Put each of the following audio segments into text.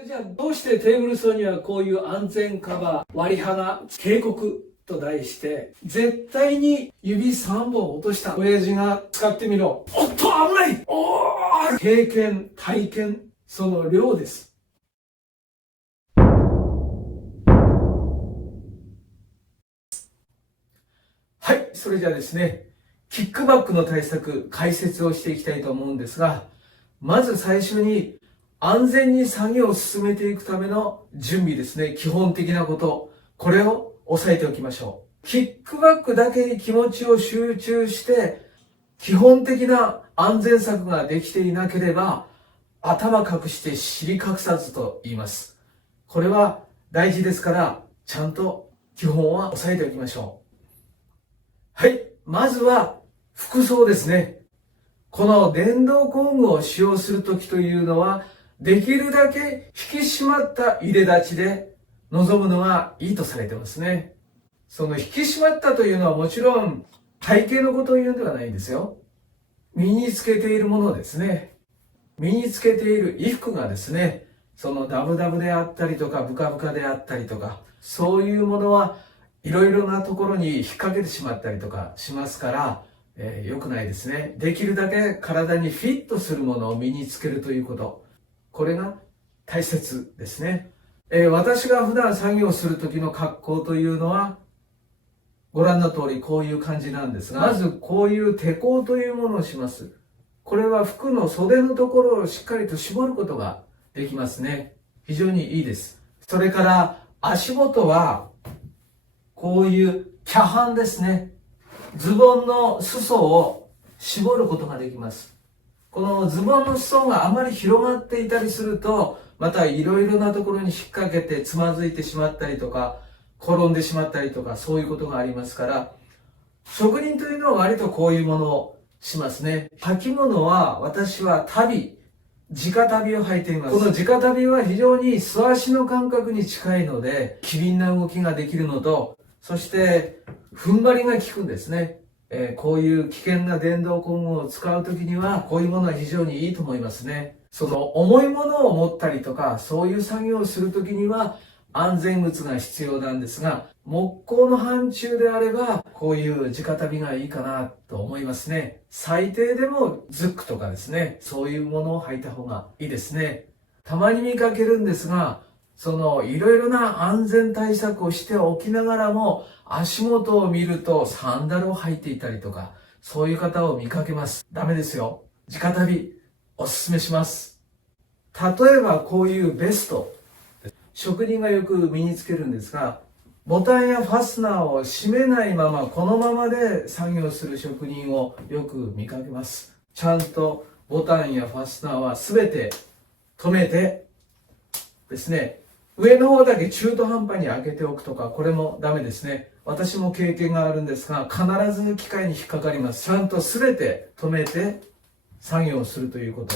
れじゃあどうしてテーブル層にはこういう安全カバー、割り鼻、警告と題して、絶対に指3本落とした親父が使ってみろ。おっと危ないおー経験、体験、その量です。はい、それじゃあですね、キックバックの対策、解説をしていきたいと思うんですが、まず最初に安全に作業を進めていくための準備ですね。基本的なこと。これを押さえておきましょう。キックバックだけに気持ちを集中して、基本的な安全策ができていなければ、頭隠して尻隠さずと言います。これは大事ですから、ちゃんと基本は押さえておきましょう。はい。まずは服装ですね。この電動工具を使用するときというのは、できるだけ引き締まった入れ立ちで臨むのがいいとされてますね。その引き締まったというのはもちろん体型のことを言うんではないんですよ。身につけているものですね。身につけている衣服がですね、そのダブダブであったりとかブカブカであったりとか、そういうものはいろいろなところに引っ掛けてしまったりとかしますから、良くないですね。できるだけ体にフィットするものを身につけるということ。これが大切ですね。私が普段作業する時の格好というのは、ご覧の通りこういう感じなんですが、まずこういう手甲というものをします。これは服の袖のところをしっかりと絞ることができますね。非常にいいです。それから足元は、こういう茶飯ですね。ズボンの裾を絞ることができます。このズボンの裾があまり広がっていたりすると、またいろいろなところに引っ掛けてつまずいてしまったりとか、転んでしまったりとか、そういうことがありますから、職人というのは割とこういうものをしますね。履物は私は直旅を履いています。この直旅は非常に素足の感覚に近いので、機敏な動きができるのと、そして踏ん張りが効くんですね。こういう危険な電動工具を使うときには、こういうものは非常にいいと思いますね。その重いものを持ったりとか、そういう作業をするときには安全靴が必要なんですが、木工の範疇であれば、こういう直旅がいいかなと思いますね。最低でもズックとかですね、そういうものを履いた方がいいですね。たまに見かけるんですが、そのいろいろな安全対策をしておきながらも、足元を見るとサンダルを履いていたりとか、そういう方を見かけます。ダメですよ。直旅、おすすめします。例えばこういうベスト。職人がよく身につけるんですが、ボタンやファスナーを閉めないまま、このままで作業する職人をよく見かけます。ちゃんとボタンやファスナーは全て止めてですね、上の方だけ中途半端に開けておくとか、これもダメですね。私も経験があるんですが、必ず機械に引っかかります。ちゃんと全て止めて作業をするということ。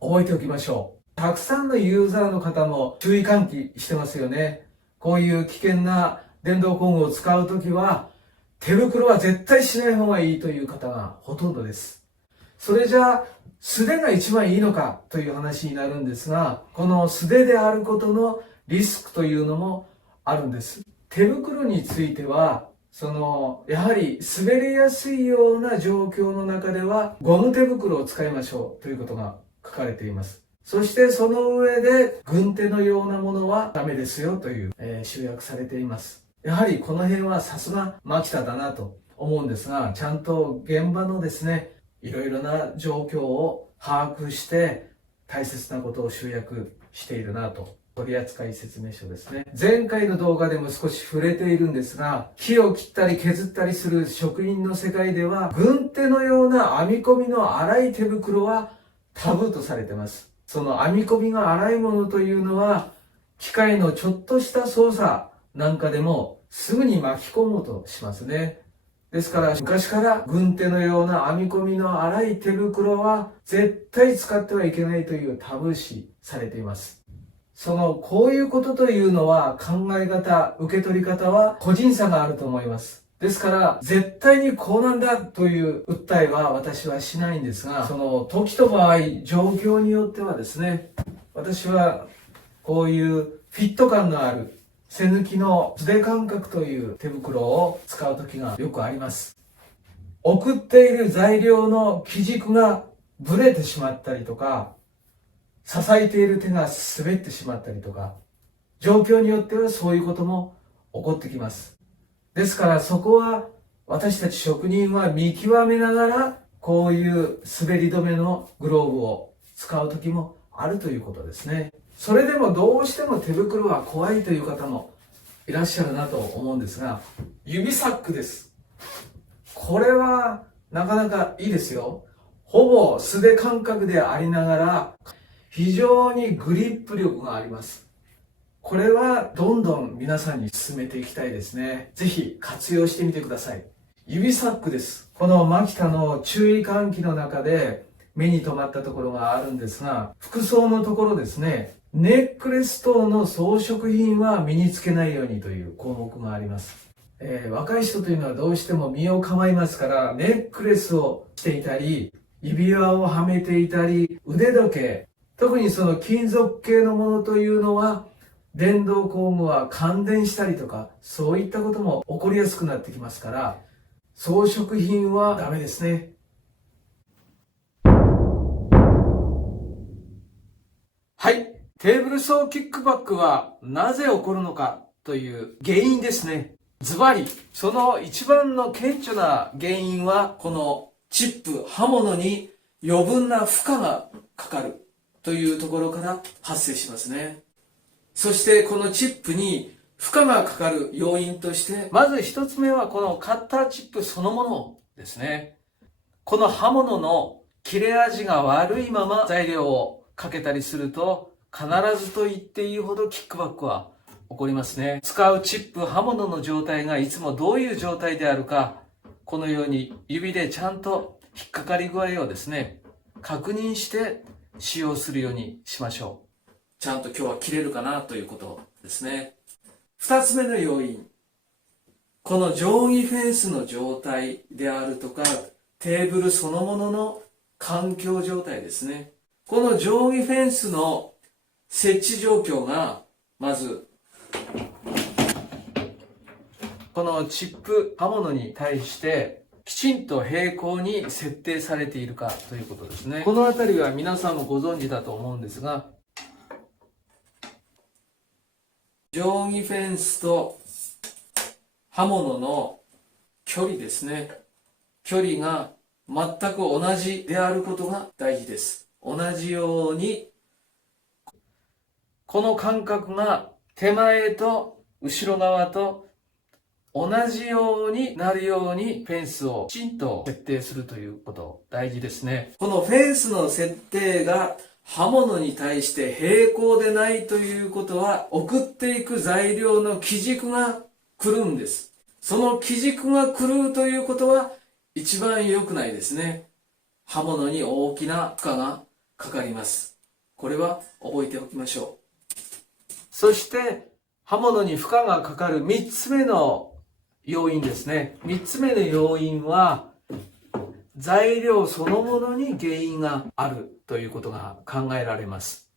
覚えておきましょう。たくさんのユーザーの方も注意喚起してますよね。こういう危険な電動工具を使うときは、手袋は絶対しない方がいいという方がほとんどです。それじゃあ、素手が一番いいのかという話になるんですが、この素手であることのリスクというのもあるんです。手袋については、やはり滑りやすいような状況の中では、ゴム手袋を使いましょうということが書かれています。そしてその上で、軍手のようなものはダメですよという、集約されています。やはりこの辺はさすが牧田だなと思うんですが、ちゃんと現場のですね、いろいろな状況を把握して大切なことを集約しているなと。取扱説明書ですね。前回の動画でも少し触れているんですが、木を切ったり削ったりする職人の世界では、軍手のような編み込みの粗い手袋はタブーとされています。その編み込みが粗いものというのは、機械のちょっとした操作なんかでもすぐに巻き込もうとしますね。ですから昔から軍手のような編み込みの粗い手袋は絶対使ってはいけないというタブー視されています。こういうことというのは考え方、受け取り方は個人差があると思います。ですから絶対にこうなんだという訴えは私はしないんですが、その時と場合、状況によってはですね、私はこういうフィット感のある背抜きの素手感覚という手袋を使う時がよくあります。送っている材料の基軸がブレてしまったりとか、支えている手が滑ってしまったりとか、状況によってはそういうことも起こってきます。ですからそこは私たち職人は見極めながら、こういう滑り止めのグローブを使う時もあるということですね。それでもどうしても手袋は怖いという方もいらっしゃるなと思うんですが、指サックです。これはなかなかいいですよ。ほぼ素手感覚でありながら非常にグリップ力があります。これはどんどん皆さんに進めていきたいですね。ぜひ活用してみてください。指サックです。このマキタの注意喚起の中で目に留まったところがあるんですが、服装のところですね、ネックレス等の装飾品は身につけないようにという項目があります。若い人というのはどうしても身を構いますから、ネックレスをしていたり、指輪をはめていたり、腕時計、特にその金属系のものというのは、電動工具は感電したりとか、そういったことも起こりやすくなってきますから、装飾品はダメですね。はい。テーブルソーキックバックはなぜ起こるのかという原因ですね。ズバリ、その一番の顕著な原因は、このチップ、刃物に余分な負荷がかかるというところから発生しますね。そしてこのチップに負荷がかかる要因として、まず一つ目はこのカッターチップそのものですね。この刃物の切れ味が悪いまま材料をかけたりすると、必ずと言っていいほどキックバックは起こりますね。使うチップ、刃物の状態がいつもどういう状態であるか、このように指でちゃんと引っかかり具合をですね、確認して使用するようにしましょう。ちゃんと今日は切れるかなということですね。二つ目の要因。この定規フェンスの状態であるとか、テーブルそのものの環境状態ですね。この定規フェンスの設置状況が、まず、このチップ刃物に対してきちんと平行に設定されているかということですね。このあたりは皆さんもご存知だと思うんですが、定規フェンスと刃物の距離ですね。距離が全く同じであることが大事です。同じように、この間隔が手前と後ろ側と同じようになるようにフェンスをきちんと設定するということ大事ですね。このフェンスの設定が刃物に対して平行でないということは、送っていく材料の基軸が狂うんです。その基軸が狂うということは一番良くないですね。刃物に大きな負荷がかかります。これは覚えておきましょう。そして刃物に負荷がかかる3つ目の要因ですね。3つ目の要因は、材料そのものに原因があるということが考えられます。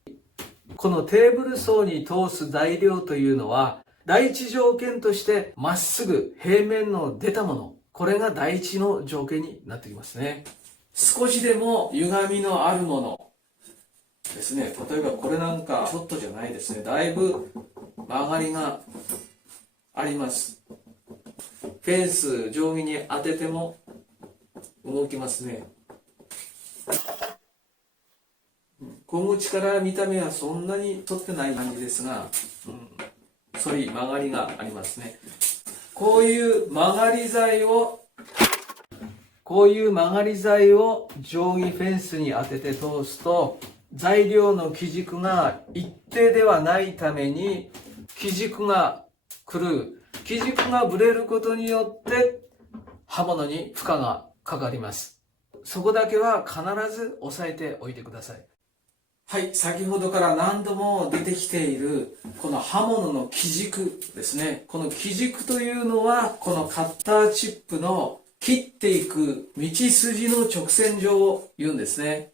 このテーブル層に通す材料というのは、第一条件としてまっすぐ平面の出たもの、これが第一の条件になってきますね。少しでも歪みのあるものですね。例えばこれなんかちょっとじゃないですね。だいぶ曲がりがあります。フェンス定規に当てても動きますね。小口から見た目はそんなに取ってない感じですが、反り曲がりがありますね。こういう曲がり剤を定規フェンスに当てて通すと、材料の基軸が一定ではないために基軸が狂う。基軸がぶれることによって刃物に負荷がかかります。そこだけは必ず押さえておいてください。はい、先ほどから何度も出てきているこの刃物の基軸ですね。この基軸というのは、このカッターチップの切っていく道筋の直線上を言うんですね。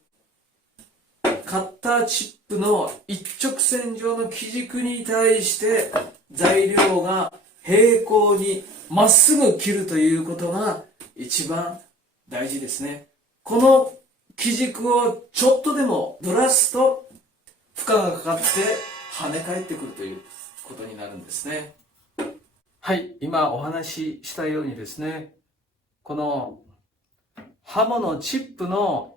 カッターチップの一直線上の基軸に対して材料が平行にまっすぐ切るということが一番大事ですね。この基軸をちょっとでもぶらすと負荷がかかって跳ね返ってくるということになるんですね。はい、今お話ししたようにですね、この刃物チップの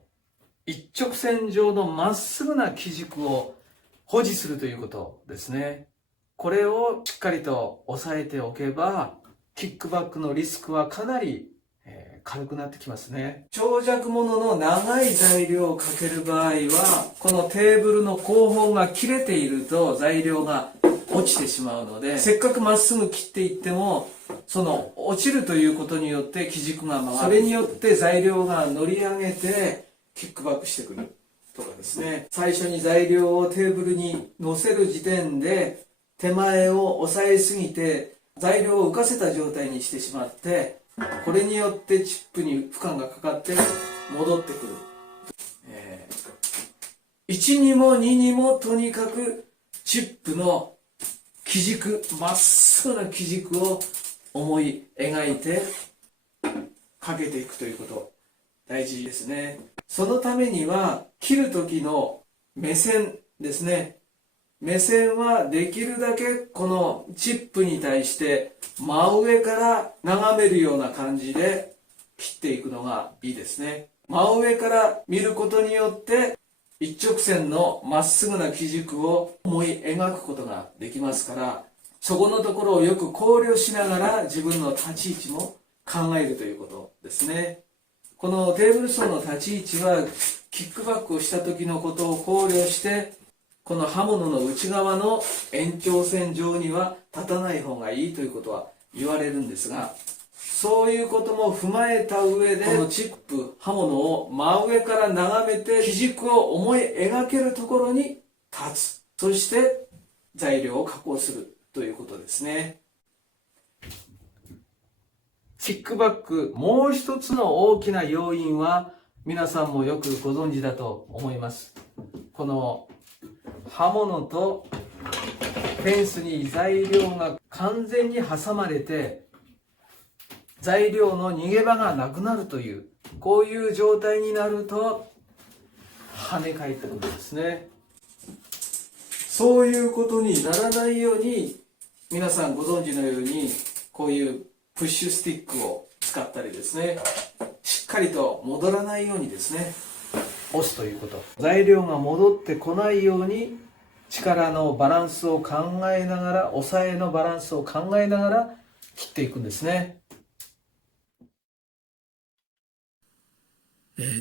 一直線上のまっすぐな基軸を保持するということですね。これをしっかりと押さえておけば、キックバックのリスクはかなり軽くなってきますね。長尺ものの長い材料をかける場合は、このテーブルの後方が切れていると材料が落ちてしまうので、せっかくまっすぐ切っていっても、その落ちるということによって基軸が曲がる。それによって材料が乗り上げてキックバックしてくるとかですね。最初に材料をテーブルに乗せる時点で手前を押さえすぎて材料を浮かせた状態にしてしまって、これによってチップに負荷がかかって戻ってくる。1にも2にもとにかくチップの基軸、まっすぐな基軸を思い描いてかけていくということ大事ですね。そのためには切る時の目線ですね。目線はできるだけこのチップに対して真上から眺めるような感じで切っていくのがいいですね。真上から見ることによって一直線のまっすぐな基軸を思い描くことができますから、そこのところをよく考慮しながら自分の立ち位置も考えるということですね。このテーブルソーの立ち位置はキックバックをした時のことを考慮して、この刃物の内側の延長線上には立たない方がいいということは言われるんですが、そういうことも踏まえた上で、このチップ、刃物を真上から眺めて基軸を思い描けるところに立つ。そして材料を加工するということですね。キックバック、もう一つの大きな要因は皆さんもよくご存知だと思います。この刃物とフェンスに材料が完全に挟まれて材料の逃げ場がなくなるという、こういう状態になると跳ね返ってくるんですね。そういうことにならないように、皆さんご存知のようにこういうプッシュスティックを使ったりですね、しっかりと戻らないようにですね、押すということ。材料が戻ってこないように力のバランスを考えながら、押さえのバランスを考えながら切っていくんですね。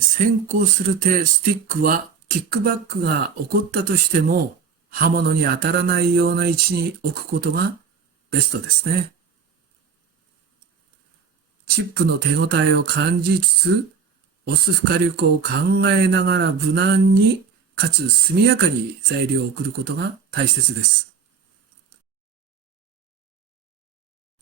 先行する手スティックはキックバックが起こったとしても刃物に当たらないような位置に置くことがベストですね。チップの手応えを感じつつ、押す負荷力を考えながら無難にかつ速やかに材料を送ることが大切です。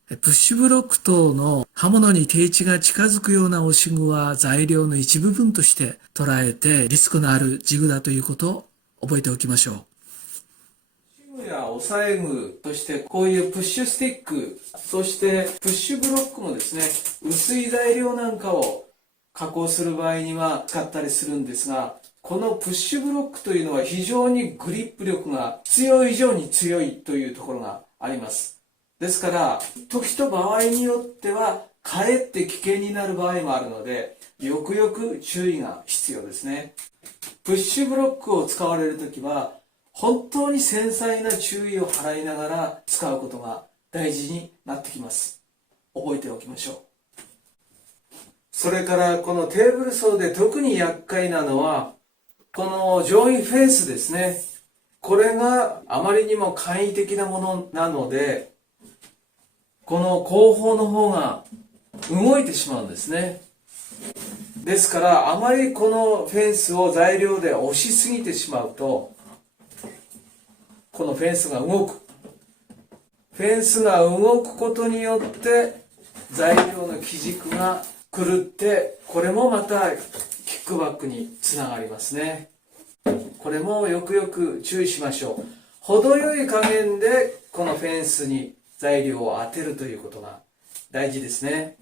プッシュブロック等の刃物に定位置が近づくような押し具は材料の一部分として捉えてリスクのあるジグだということを覚えておきましょう。押し具や押さえ具としてこういうプッシュスティック、そしてプッシュブロックもですね、薄い材料なんかを加工する場合には使ったりするんですが、このプッシュブロックというのは非常にグリップ力が強い以上に強いというところがあります。ですから、時と場合によっては、かえって危険になる場合もあるので、よくよく注意が必要ですね。プッシュブロックを使われるときは、本当に繊細な注意を払いながら使うことが大事になってきます。覚えておきましょう。それからこのテーブルソーで特に厄介なのは、この上位フェンスですね。これがあまりにも簡易的なものなので、この後方の方が動いてしまうんですね。ですからあまりこのフェンスを材料で押しすぎてしまうと、このフェンスが動く。フェンスが動くことによって材料の基軸が狂って、これもまたキックバックにつながりますね。ここれもよくよく注意しましょう。程よい加減でこのフェンスに材料を当てるということが大事ですね。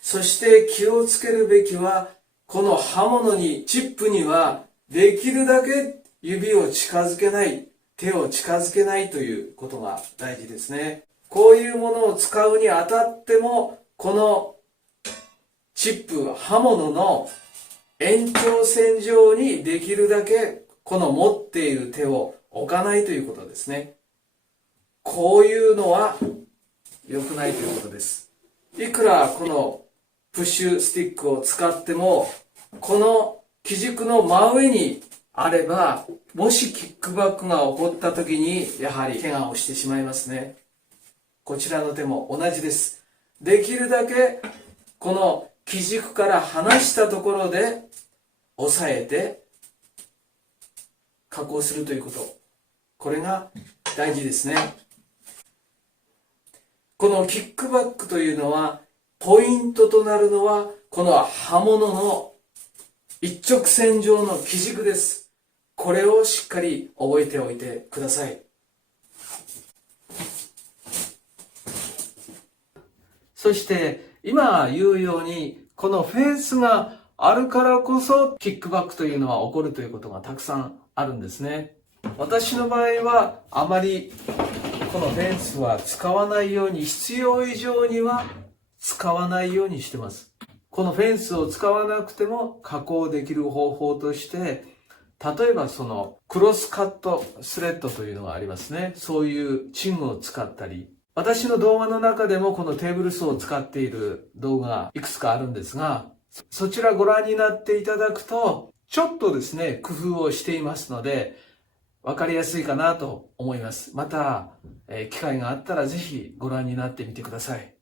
そして気をつけるべきは、この刃物に、チップにはできるだけ指を近づけない、手を近づけないということが大事ですね。こういうものを使うにあたっても、このチップ、刃物の延長線上にできるだけこの持っている手を置かないということですね。こういうのは良くないということです。いくらこのプッシュスティックを使っても、この基軸の真上にあれば、もしキックバックが起こった時にやはり怪我をしてしまいますね。こちらの手も同じです。できるだけこの基軸から離したところで押さえて加工するということ、これが大事ですね。このキックバックというのは、ポイントとなるのはこの刃物の一直線上の基軸です。これをしっかり覚えておいてください。そして今言うように、このフェンスがあるからこそキックバックというのは起こるということがたくさんあるんですね。私の場合はあまりこのフェンスは使わないように、必要以上には使わないようにしてます。このフェンスを使わなくても加工できる方法として、例えばそのクロスカットスレッドというのがありますね。そういうチングを使ったり、私の動画の中でもこのテーブルソーを使っている動画がいくつかあるんですが、そちらご覧になっていただくと、ちょっとですね、工夫をしていますので、わかりやすいかなと思います。また、機会があったらぜひご覧になってみてください。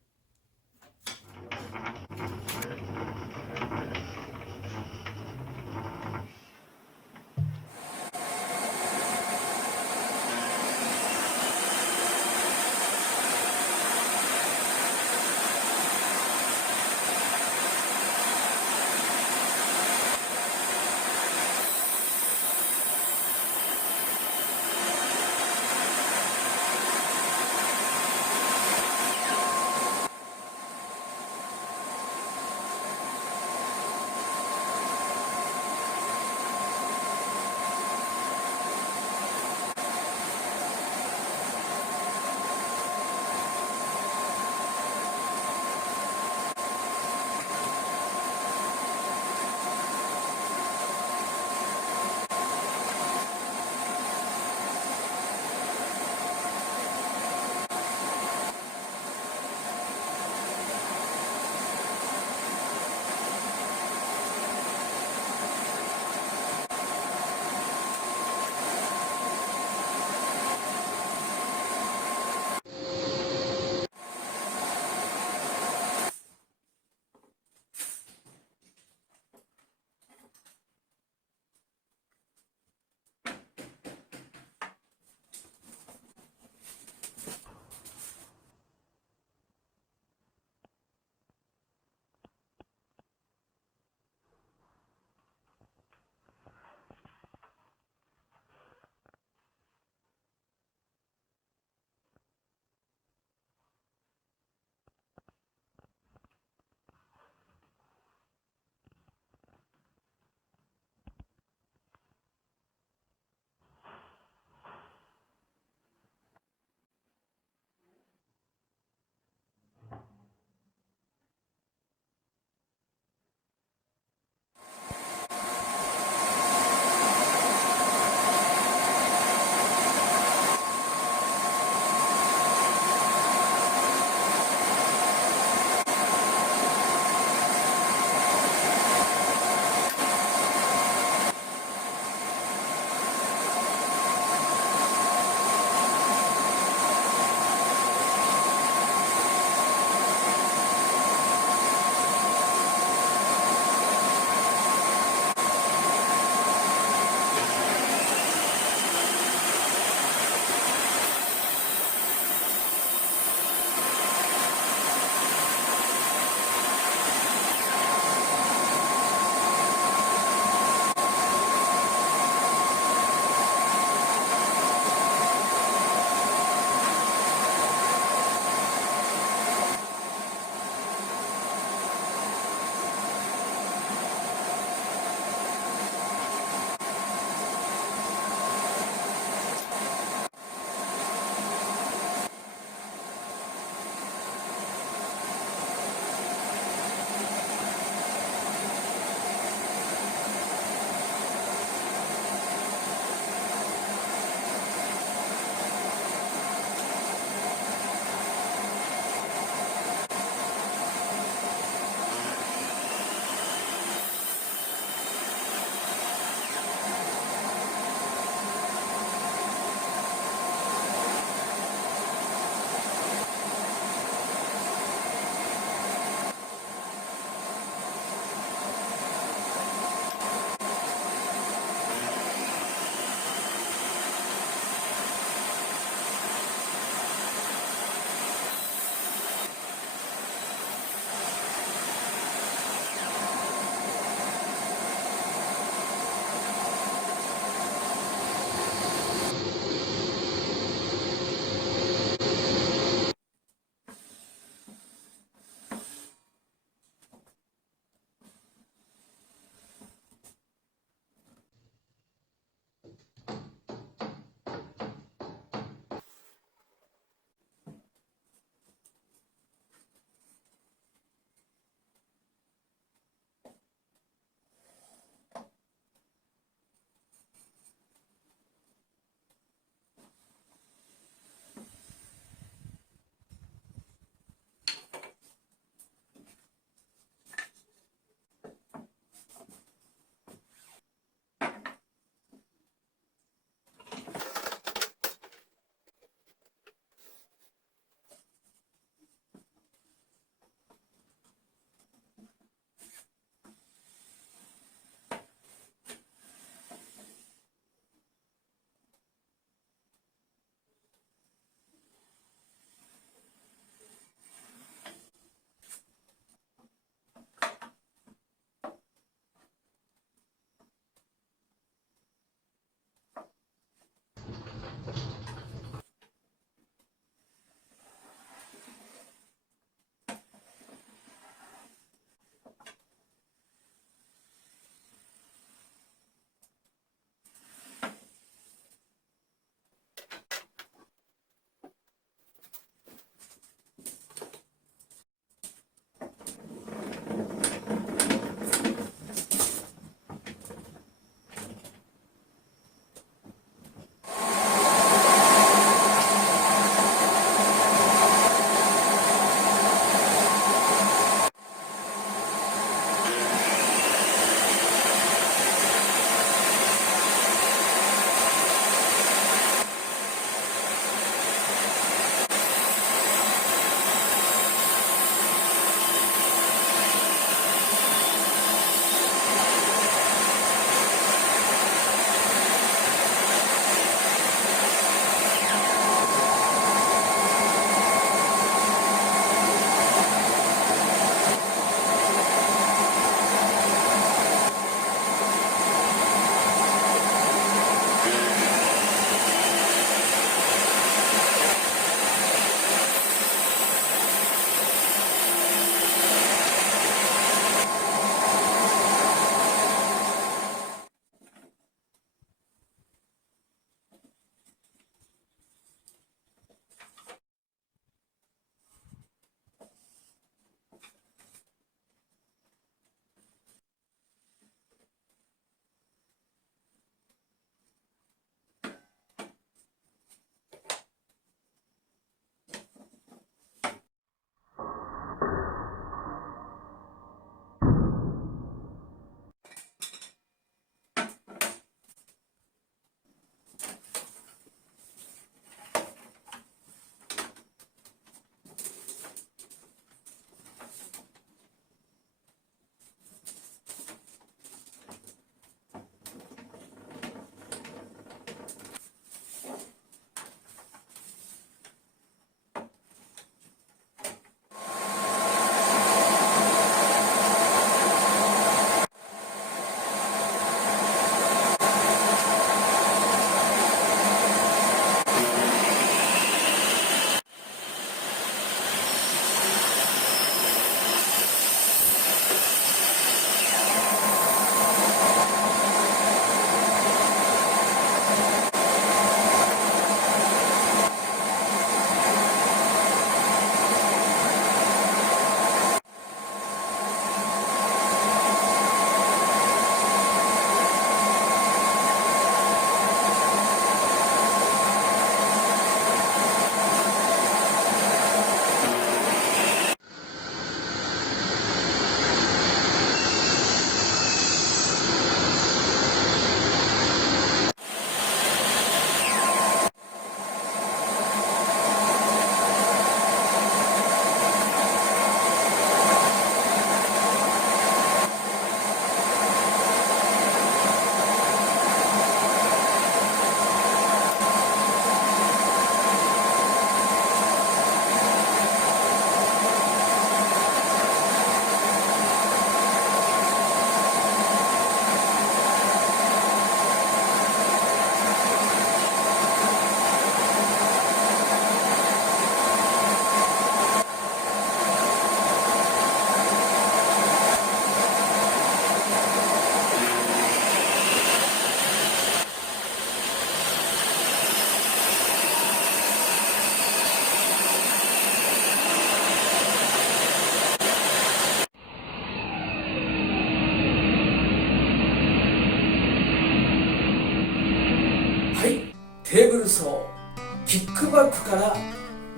キックバックから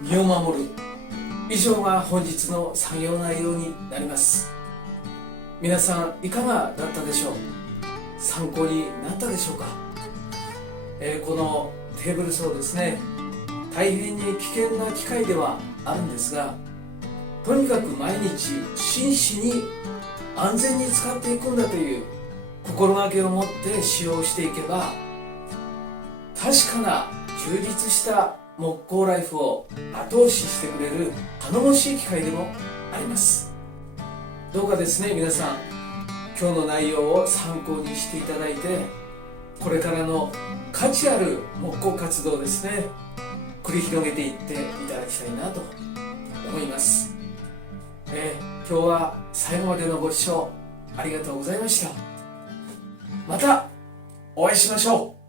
身を守る。以上が本日の作業内容になります。皆さんいかがだったでしょう。参考になったでしょうか。このテーブルソーですね、大変に危険な機械ではあるんですが、とにかく毎日真摯に安全に使っていくんだという心がけを持って使用していけば、確かな充実した木工ライフを後押ししてくれる頼もしい機会でもあります。どうかですね、皆さん今日の内容を参考にしていただいて、これからの価値ある木工活動ですね、繰り広げていっていただきたいなと思います。今日は最後までのご視聴ありがとうございました。またお会いしましょう。